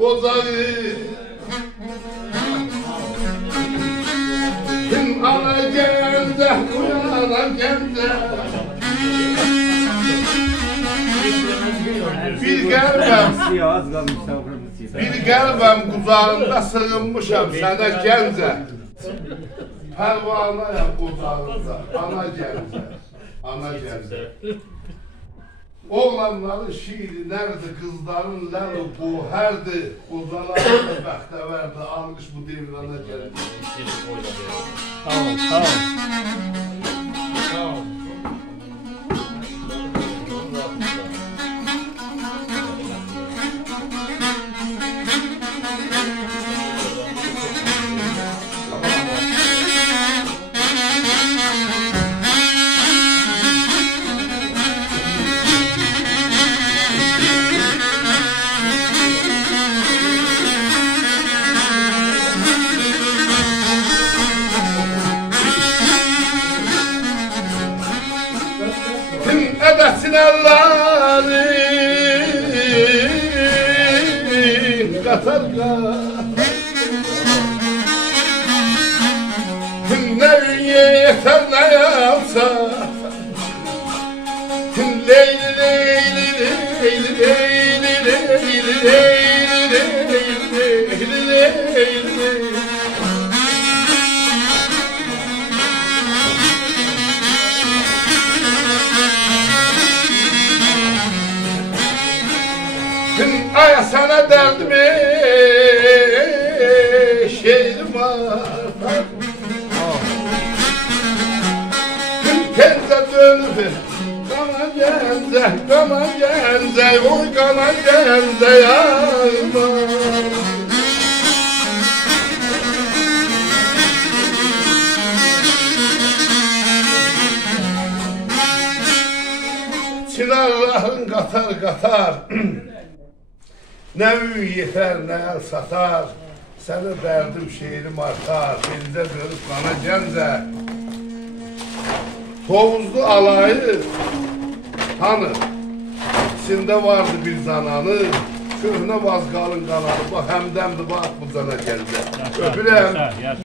Ozağı Kim ana gende uyanan gende Bir gəlbəm qucağında sığınmışam sənə gəncə Pərvanayam qucağında ana gəncə Ana gəncə Oğlanların şiiri nerede, kızların ləli bu hərdir Qocaların bəxtəvərdir, almış bu devrana gəlir Sağ ol, sağ ol Sağ ol Edesinellerin katarga Ne yeter ne yapsa Leyli leyli leyli leyli leyli leyli leyli leyli Ay sana derdimi şehrim var Kenze dönüp Kana genze, oy kana genze yarma Çınarların katar katar Ne ün yeter ne el satar Sana derdim şehrim artar Benze dönüp kana genze Tovuzlu alayı Hanı İçinde vardı bir zananı Köhne vazgalın kanalı Bak hemdemdi bak bu cana geldi Öpürəm